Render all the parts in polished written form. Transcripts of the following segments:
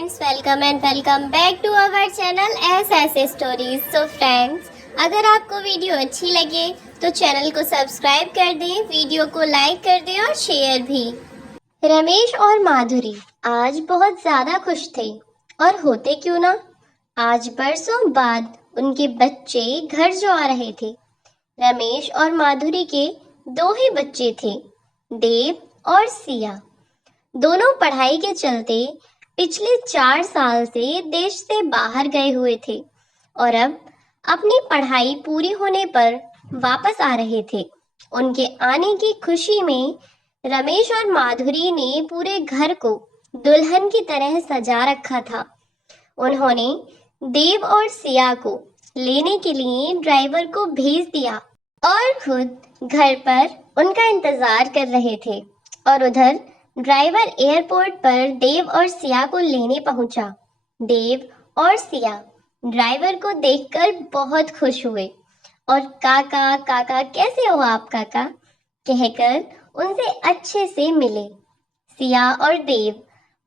Friends, welcome and welcome back to our channel एस ऐसे stories. So friends, अगर आपको वीडियो अच्छी लगे तो चैनल को सब्सक्राइब कर दें, वीडियो को लाइक कर दें और शेयर भी। रमेश और माधुरी आज बहुत ज्यादा खुश थे, और होते क्यों ना। आज बरसों बाद उनके बच्चे घर जो आ रहे थे। रमेश और माधुरी के दो ही बच्चे थे, देव और सिया। दोनों पढ़ाई के चलते पिछले 4 साल से देश से बाहर गए हुए थे और अब अपनी पढ़ाई पूरी होने पर वापस आ रहे थे। उनके आने की खुशी में रमेश और माधुरी ने पूरे घर को दुल्हन की तरह सजा रखा था। उन्होंने देव और सिया को लेने के लिए ड्राइवर को भेज दिया और खुद घर पर उनका इंतजार कर रहे थे। और उधर ड्राइवर एयरपोर्ट पर देव और सिया को लेने पहुंचा। देव और सिया ड्राइवर को देखकर बहुत खुश हुए और काका काका कैसे हो आप काका कहकर उनसे अच्छे से मिले। सिया और देव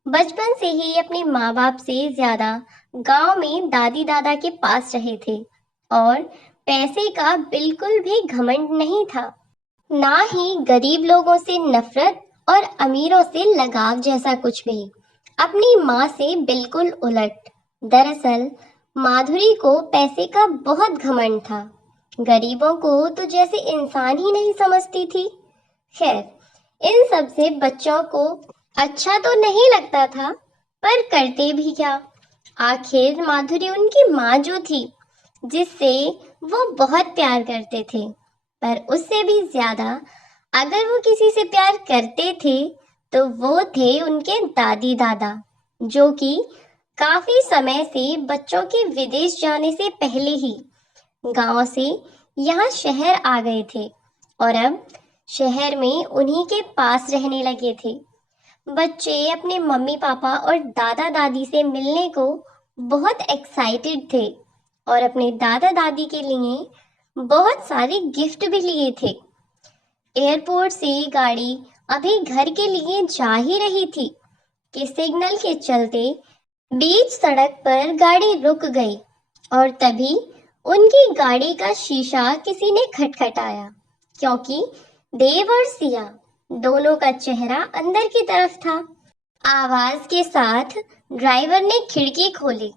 बचपन से ही अपने माँ बाप से ज्यादा गांव में दादी दादा के पास रहे थे और पैसे का बिल्कुल भी घमंड नहीं था, ना ही गरीब लोगों से नफरत और अमीरों से लगाव जैसा कुछ भी। अपनी माँ से बिल्कुल उलट। दरअसल माधुरी को पैसे का बहुत घमंड था। गरीबों को तो जैसे इंसान ही नहीं समझती थी। खैर, इन सब से बच्चों को अच्छा तो नहीं लगता था, पर करते भी क्या। आखिर माधुरी उनकी माँ जो थी, जिससे वो बहुत प्यार करते थे, पर उससे भी ज्यादा अगर वो किसी से प्यार करते थे तो वो थे उनके दादी दादा, जो कि काफी समय से बच्चों के विदेश जाने से पहले ही गांव से यहाँ शहर आ गए थे और अब शहर में उन्हीं के पास रहने लगे थे। बच्चे अपने मम्मी पापा और दादा दादी से मिलने को बहुत एक्साइटेड थे और अपने दादा दादी के लिए बहुत सारे गिफ्ट भी लिए थे। एयरपोर्ट से गाड़ी अभी घर के लिए जा ही रही थी कि सिग्नल के चलते बीच सड़क पर गाड़ी रुक गई और तभी उनकी गाड़ी का शीशा किसी ने खटखटाया, क्योंकि देव और सिया दोनों का चेहरा अंदर की तरफ था। आवाज के साथ ड्राइवर ने खिड़की खोली।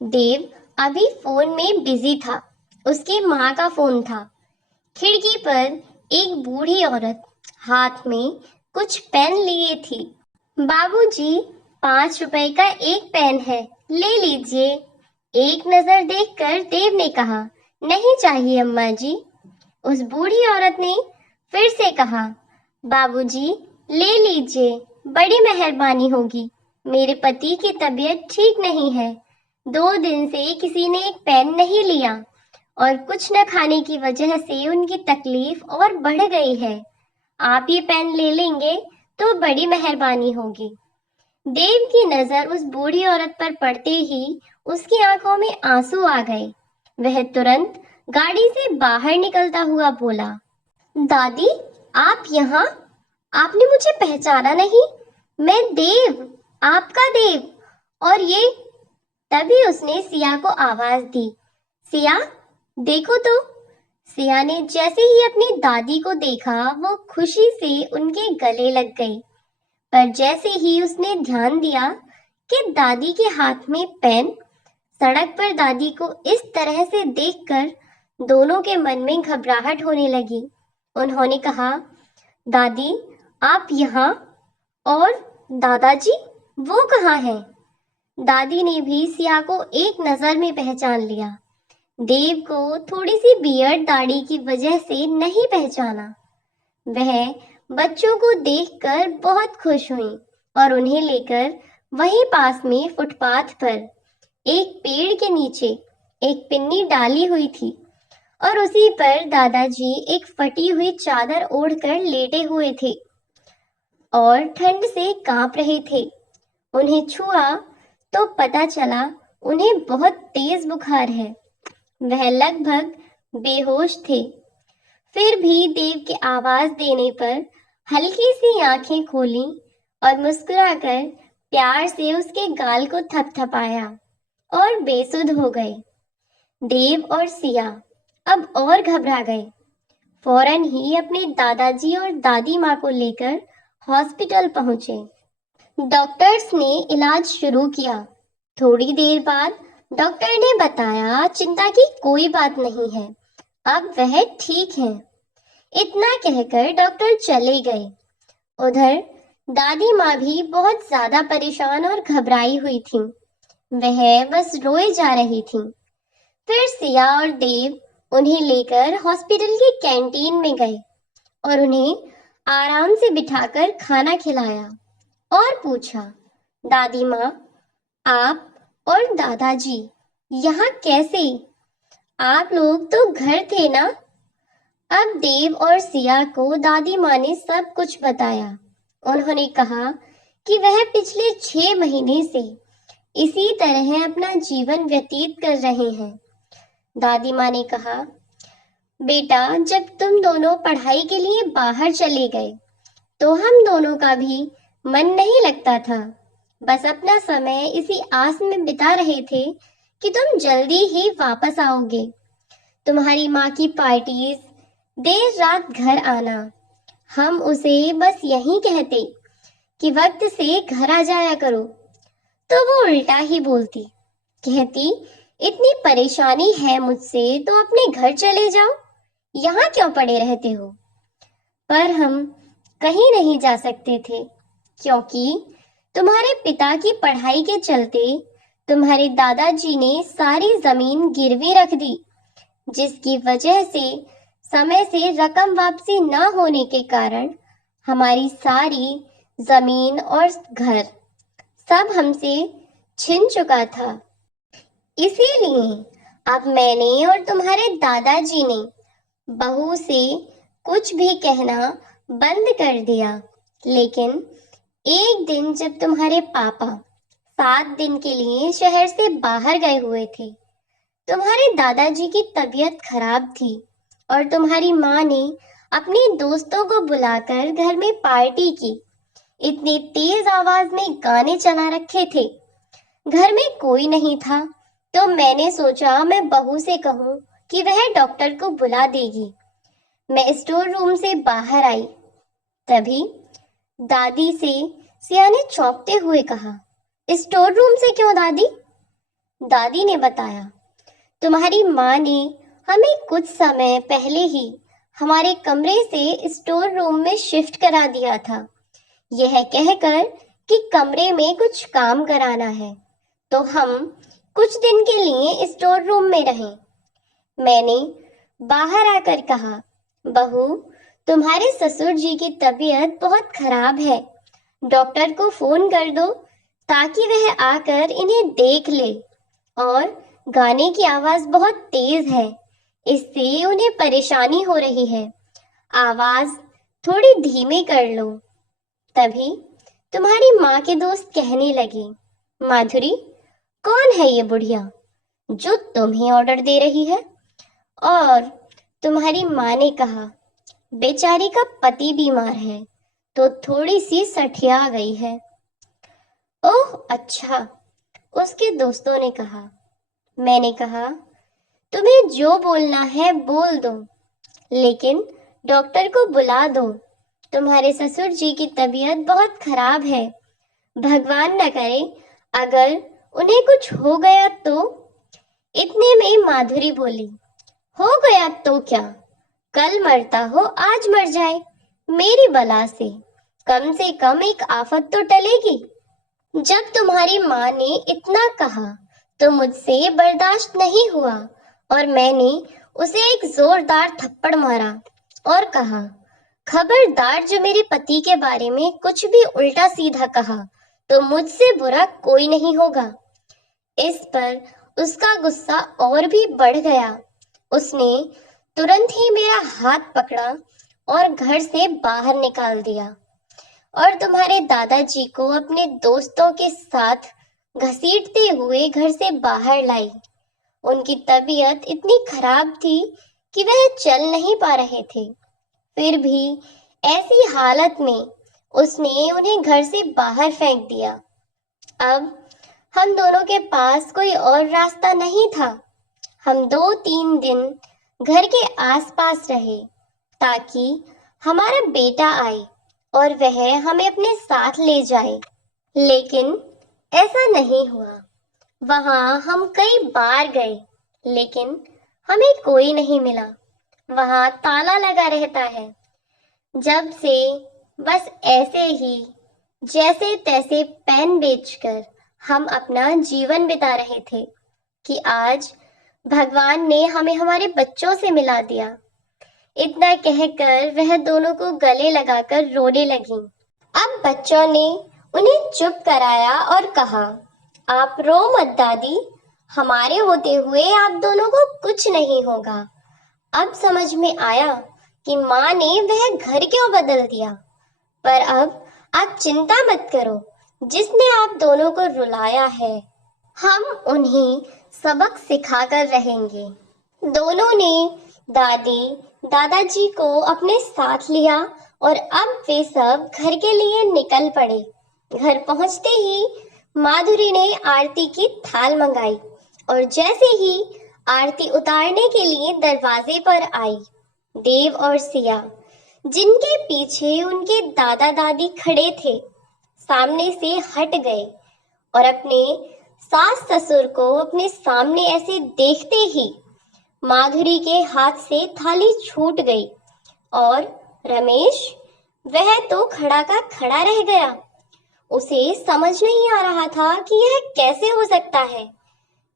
देव अभी फोन में बिजी था, उसकी माँ का फोन था। खिड़की पर एक बूढ़ी औरत हाथ में कुछ पेन लिए थी। बाबूजी, 5 रुपए का एक पेन है, ले लीजिए। एक नजर देखकर देव ने कहा, नहीं चाहिए अम्मा जी। उस बूढ़ी औरत ने फिर से कहा, बाबूजी ले लीजिए, बड़ी मेहरबानी होगी। मेरे पति की तबीयत ठीक नहीं है, 2 दिन से किसी ने एक पेन नहीं लिया और कुछ न खाने की वजह से उनकी तकलीफ और बढ़ गई है। आप ये पेन ले लेंगे तो बड़ी मेहरबानी होगी। देव की नजर उस बूढ़ी औरत पर पड़ते ही उसकी आंखों में आंसू आ गए। वह तुरंत गाड़ी से बाहर निकलता हुआ बोला, दादी, आप यहाँ? आपने मुझे पहचाना नहीं? मैं देव, आपका देव। और ये। तभी उसने सिया को आवाज दी, सिया देखो तो। सिया ने जैसे ही अपनी दादी को देखा वो खुशी से उनके गले लग गई, पर जैसे ही उसने ध्यान दिया कि दादी के हाथ में पेन, सड़क पर दादी को इस तरह से देखकर दोनों के मन में घबराहट होने लगी। उन्होंने कहा, दादी आप यहाँ? और दादाजी वो कहाँ है? दादी ने भी सिया को एक नजर में पहचान लिया। देव को थोड़ी सी बियर्ड दाढ़ी की वजह से नहीं पहचाना। वह बच्चों को देखकर बहुत खुश हुई और उन्हें लेकर वहीं पास में फुटपाथ पर एक पेड़ के नीचे एक पिन्नी डाली हुई थी और उसी पर दादाजी एक फटी हुई चादर ओढ़कर लेटे हुए थे और ठंड से कांप रहे थे। उन्हें छुआ तो पता चला उन्हें बहुत तेज बुखार है। वह लगभग बेहोश थे। फिर भी देव के आवाज देने पर हल्की सी आंखें खोली और मुस्कुराकर प्यार से उसके गाल को थपथपाया और बेसुध हो गए। देव और सिया अब और घबरा गए। फौरन ही अपने दादाजी और दादी माँ को लेकर हॉस्पिटल पहुंचे। डॉक्टर्स ने इलाज शुरू किया। थोड़ी देर बाद डॉक्टर ने बताया, चिंता की कोई बात नहीं है, अब वह ठीक है। इतना कहकर डॉक्टर चले गए। उधर दादी माँ भी बहुत ज्यादा परेशान और घबराई हुई थी। वह बस रोए जा रही थी। फिर सिया और देव उन्हें लेकर हॉस्पिटल की कैंटीन में गए और उन्हें आराम से बिठाकर खाना खिलाया और पूछा, दादी माँ, आप और दादाजी यहाँ कैसे? आप लोग तो घर थे ना? अब देव और सिया को दादी माँ ने सब कुछ बताया। उन्होंने कहा कि वह पिछले 6 महीने से इसी तरह अपना जीवन व्यतीत कर रहे हैं। दादी माँ ने कहा, बेटा, जब तुम दोनों पढ़ाई के लिए बाहर चले गए तो हम दोनों का भी मन नहीं लगता था। बस अपना समय इसी आस में बिता रहे थे कि तुम जल्दी ही वापस आओगे। तुम्हारी माँ की पार्टीज, देर रात घर आना, हम उसे बस यही कहते कि वक्त से घर आ जाया करो, तो वो उल्टा ही बोलती, कहती, इतनी परेशानी है मुझसे तो अपने घर चले जाओ, यहाँ क्यों पड़े रहते हो? पर हम कहीं नहीं जा सकते थे, क्योंकि तुम्हारे पिता की पढ़ाई के चलते तुम्हारे दादाजी ने सारी जमीन गिरवी रख दी, जिसकी वजह से समय से रकम वापसी न होने के कारण हमारी सारी जमीन और घर सब हमसे छिन चुका था। इसीलिए अब मैंने और तुम्हारे दादाजी ने बहू से कुछ भी कहना बंद कर दिया। लेकिन एक दिन जब तुम्हारे पापा 7 दिन के लिए शहर से बाहर गए हुए थे, तुम्हारे दादाजी की तबीयत खराब थी और तुम्हारी माँ ने अपने दोस्तों को बुलाकर घर में पार्टी की। इतनी तेज आवाज में गाने चला रखे थे। घर में कोई नहीं था, तो मैंने सोचा मैं बहू से कहूँ कि वह डॉक्टर को बुला देगी। मैं स्टोर रूम से बाहर आई, तभी दादी से सिया ने चौंकते हुए कहा, स्टोर रूम से क्यों दादी? दादी ने बताया, तुम्हारी माँ ने हमें कुछ समय पहले ही हमारे कमरे से स्टोर रूम में शिफ्ट करा दिया था, यह कहकर कि कमरे में कुछ काम कराना है, तो हम कुछ दिन के लिए स्टोर रूम में रहें। मैंने बाहर आकर कहा, बहू, तुम्हारे ससुर जी की तबीयत बहुत खराब है, डॉक्टर को फोन कर दो ताकि वह आकर इन्हें देख ले। और गाने की आवाज बहुत तेज है, इससे उन्हें परेशानी हो रही है, आवाज थोड़ी धीमी कर लो। तभी तुम्हारी माँ के दोस्त कहने लगे, माधुरी, कौन है ये बुढ़िया जो तुम्हें ऑर्डर दे रही है? और तुम्हारी माँ ने कहा, बेचारी का पति बीमार है तो थोड़ी सी सठिया गई है। ओह अच्छा, उसके दोस्तों ने कहा। मैंने कहा, तुम्हें जो बोलना है बोल दो, लेकिन डॉक्टर को बुला दो। तुम्हारे ससुर जी की तबीयत बहुत खराब है, भगवान न करे अगर उन्हें कुछ हो गया तो। इतने में माधुरी बोली, हो गया तो क्या, कल मरता हो आज मर जाए, मेरी बला से कम एक आफत तो टलेगी। जब तुम्हारी माँ ने इतना कहा तो मुझसे बर्दाश्त नहीं हुआ और मैंने उसे एक जोरदार थप्पड़ मारा और कहा, खबरदार जो मेरे पति के बारे में कुछ भी उल्टा सीधा कहा तो मुझसे बुरा कोई नहीं होगा। इस पर उसका गुस्सा और भी बढ़ गया। उसने तुरंत ही मेरा हाथ पकड़ा और घर से बाहर निकाल दिया और तुम्हारे दादाजी को अपने दोस्तों के साथ घसीटते हुए घर से बाहर लाई। उनकी तबीयत इतनी खराब थी कि वह चल नहीं पा रहे थे। फिर भी ऐसी हालत में उसने उन्हें घर से बाहर फेंक दिया अब हम दोनों के पास कोई और रास्ता नहीं था। हम 2-3 दिन घर के आसपास रहे ताकि हमारा बेटा आए और वह हमें अपने साथ ले जाए, लेकिन ऐसा नहीं हुआ। वहां हम कई बार गए, लेकिन हमें कोई नहीं मिला। वहां ताला लगा रहता है। जब से बस ऐसे ही जैसे तैसे पेन बेचकर हम अपना जीवन बिता रहे थे कि आज भगवान ने हमें हमारे बच्चों से मिला दिया। इतना कहकर वह दोनों को गले लगाकर रोने लगी। अब बच्चों ने उन्हें चुप कराया और कहा, आप रो मत दादी, हमारे होते हुए आप दोनों को कुछ नहीं होगा। अब समझ में आया कि माँ ने वह घर क्यों बदल दिया। पर अब आप चिंता मत करो, जिसने आप दोनों को रुलाया है, हम उन्हें सबक सिखाकर रहेंगे। दोनों ने दादी दादाजी को अपने साथ लिया और अब वे सब घर के लिए निकल पड़े। घर पहुंचते ही माधुरी ने आरती की थाल मंगाई और जैसे ही आरती उतारने के लिए दरवाजे पर आई, देव और सिया, जिनके पीछे उनके दादा दादी खड़े थे, सामने से हट गए और अपने सास ससुर को अपने सामने ऐसे देखते ही माधुरी के हाथ से थाली छूट गई और रमेश, वह तो खड़ा का खड़ा रह गया। उसे समझ नहीं आ रहा था कि यह कैसे हो सकता है,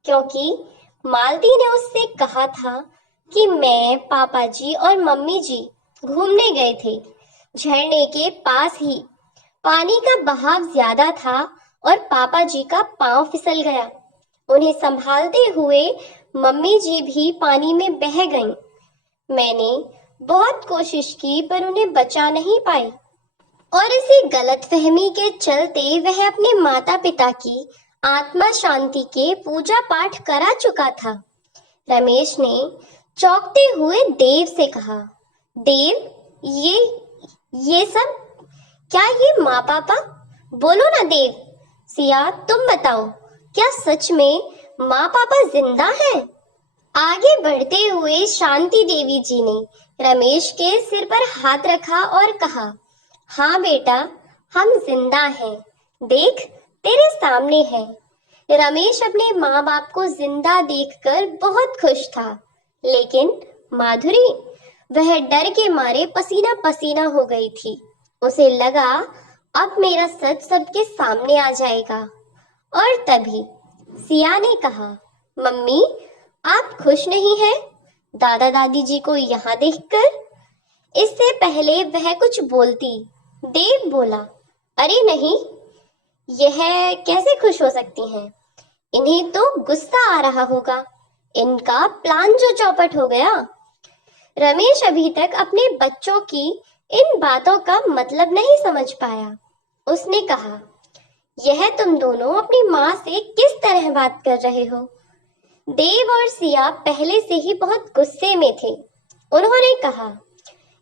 क्योंकि मालती ने उससे कहा था कि मैं, पापा जी और मम्मी जी घूमने गए थे झरने के पास ही। पानी का बहाव ज्यादा था और पापा जी का पांव फिसल गया। उन्हें संभालते हुए मम्मी जी भी पानी में बह गईं। मैंने बहुत कोशिश की पर उन्हें बचा नहीं पाई और इसी गलतफहमी के चलते वह अपने माता पिता की आत्मा शांति के पूजा पाठ करा चुका था। रमेश ने चौंकते हुए देव से कहा, देव, ये सब क्या? ये माँ पापा? बोलो ना देव। सिया, तुम बताओ, क्या सच में माँ पापा जिंदा हैं? आगे बढ़ते हुए शांति देवी जी ने रमेश के सिर पर हाथ रखा और कहा, हाँ बेटा, हम जिंदा हैं। देख, तेरे सामने है। रमेश अपने माँ बाप को जिंदा देखकर बहुत खुश था, लेकिन माधुरी, वह डर के मारे पसीना पसीना हो गई थी। उसे लगा अब मेरा सच सबके सामने आ जाएगा। और तभी सिया ने कहा, मम्मी, आप खुश नहीं हैं दादा दादी जी को यहाँ देखकर? इससे पहले वह कुछ बोलती, देव बोला, अरे नहीं, यह कैसे खुश हो सकती हैं? इन्हें तो गुस्सा आ रहा होगा। इनका प्लान जो चौपट हो गया। रमेश अभी तक अपने बच्चों की इन बातों का मतलब नहीं समझ पाया। उसने कहा, यह तुम दोनों अपनी माँ से किस तरह बात कर रहे हो? देव और सिया पहले से ही बहुत गुस्से में थे। उन्होंने कहा,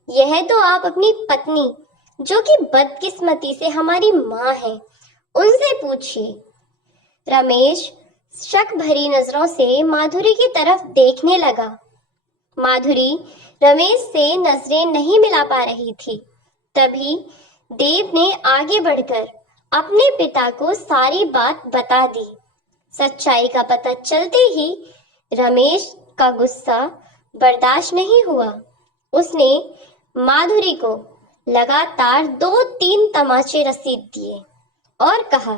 यह तो आप अपनी पत्नी, जो कि बदकिस्मती से हमारी माँ है, उनसे पूछिए। रमेश शक भरी नजरों से माधुरी की तरफ देखने लगा। माधुरी रमेश से नजरें नहीं मिला पा रही थी। तभी देव ने आगे बढ़कर अपने पिता को सारी बात बता दी। सच्चाई का पता चलते ही रमेश का गुस्सा बर्दाश्त नहीं हुआ। उसने माधुरी को लगातार 2-3 तमाचे रसीद दिए और कहा,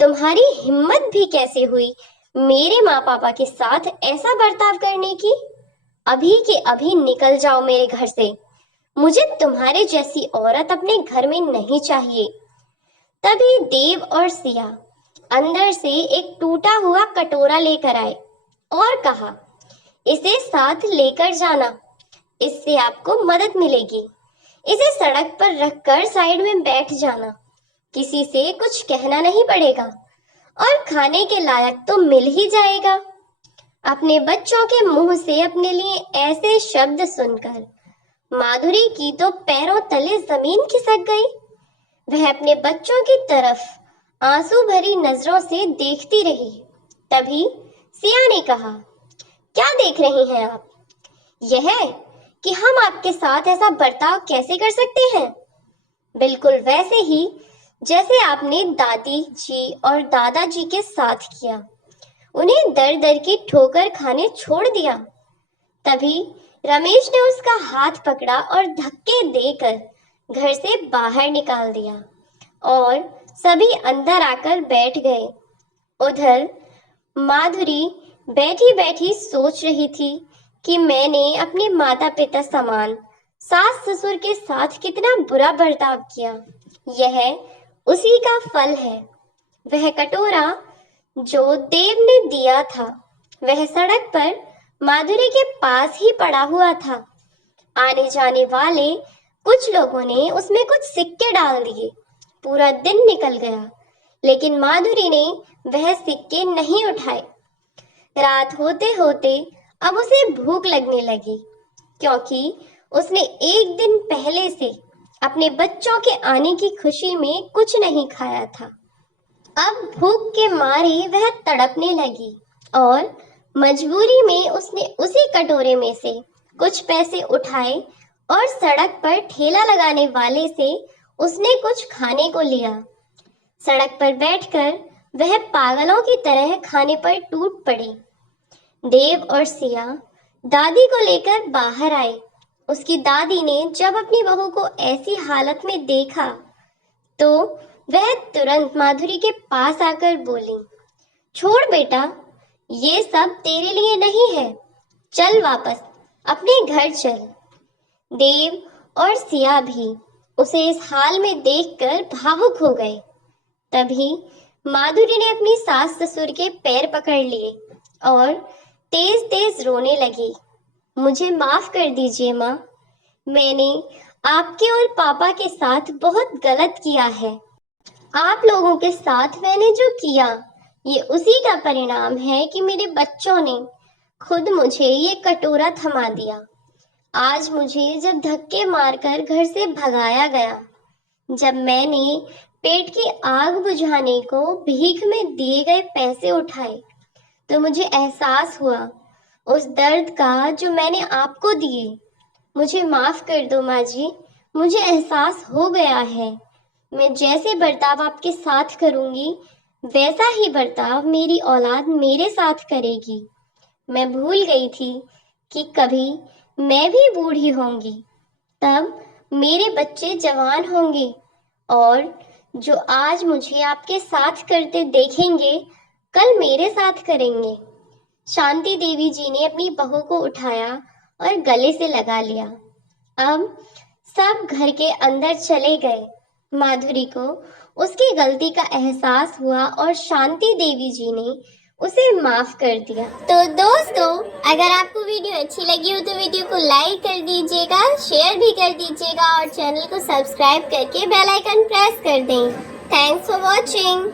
तुम्हारी हिम्मत भी कैसे हुई मेरे माँ पापा के साथ ऐसा बर्ताव करने की? अभी के अभी निकल जाओ मेरे घर से। मुझे तुम्हारे जैसी औरत अपने घर में नहीं चाहिए। तभी देव और सिया अंदर से एक टूटा हुआ कटोरा लेकर आए और कहा, इसे साथ लेकर जाना, इससे आपको मदद मिलेगी। इसे सड़क पर रखकर साइड में बैठ जाना, किसी से कुछ कहना नहीं पड़ेगा और खाने के लायक तो मिल ही जाएगा। अपने बच्चों के मुंह से अपने लिए ऐसे शब्द सुनकर माधुरी की तो पैरों तले जमीन खिसक गई। वह अपने बच्चों की तरफ आंसू भरी नजरों से देखती रही। तभी सिया ने कहा, क्या देख रही हैं आप? यह कि हम आपके साथ ऐसा बर्ताव कैसे कर सकते हैं? बिल्कुल वैसे ही जैसे आपने दादी जी और दादाजी के साथ किया, उन्हें दर दर की ठोकर खाने छोड़ दिया। तभी रमेश ने उसका हाथ पकड़ा और धक्के देकर घर से बाहर निकाल दिया और सभी अंदर आकर बैठ गए। उधर माधुरी बैठी बैठी सोच रही थी कि मैंने अपने माता पिता समान सास ससुर के साथ कितना बुरा बर्ताव किया। यह उसी का फल है। वह कटोरा जो देव ने दिया था, वह सड़क पर माधुरी के पास ही पड़ा हुआ था। आने जाने वाले कुछ लोगों ने उसमें कुछ सिक्के डाल दिए। पूरा दिन निकल गया, लेकिन माधुरी ने वह सिक्के नहीं उठाए। रात होते होते अब उसे भूख लगने लगी, क्योंकि उसने एक दिन पहले से अपने बच्चों के आने की खुशी में कुछ नहीं खाया था। अब भूख के मारे वह तड़पने लगी और मजबूरी में उसने उसी कटोरे में से कुछ पैसे उठाए और सड़क पर ठेला लगाने वाले से उसने कुछ खाने को लिया। सड़क पर बैठकर वह पागलों की तरह खाने पर टूट पड़ी। देव और सिया दादी को लेकर बाहर आए। उसकी दादी ने जब अपनी बहू को ऐसी हालत में देखा तो वह तुरंत माधुरी के पास आकर बोली, छोड़ बेटा, ये सब तेरे लिए नहीं है, चल वापस अपने घर चल। देव और सिया भी उसे इस हाल में देखकर भावुक हो गए। तभी माधुरी ने अपनी सास ससुर के पैर पकड़ लिए और तेज तेज रोने लगी। मुझे माफ कर दीजिए माँ, मैंने आपके और पापा के साथ बहुत गलत किया है। आप लोगों के साथ मैंने जो किया, ये उसी का परिणाम है कि मेरे बच्चों ने खुद मुझे ये कटोरा थमा दिया। आज मुझे जब धक्के मारकर घर से भगाया गया, जब मैंने पेट की आग बुझाने को भीख में दिए गए पैसे उठाए, तो मुझे एहसास हुआ उस दर्द का जो मैंने आपको दिए। मुझे माफ कर दो माँ जी, मुझे एहसास हो गया है। मैं जैसे बर्ताव आपके साथ करूंगी, वैसा ही बर्ताव मेरी औलाद मेरे साथ करेगी। मैं भूल गई थी कि कभी मैं भी बूढ़ी होंगी, तब मेरे बच्चे जवान होंगे और जो आज मुझे आपके साथ करते देखेंगे, कल मेरे साथ करेंगे। शांति देवी जी ने अपनी बहू को उठाया और गले से लगा लिया। अब सब घर के अंदर चले गए। माधुरी को उसकी गलती का एहसास हुआ और शांति देवी जी ने उसे माफ कर दिया। तो दोस्तों, अगर आपको वीडियो अच्छी लगी हो तो वीडियो को लाइक कर दीजिएगा, शेयर भी कर दीजिएगा और चैनल को सब्सक्राइब करके बेल आइकन प्रेस कर दें। Thanks for watching.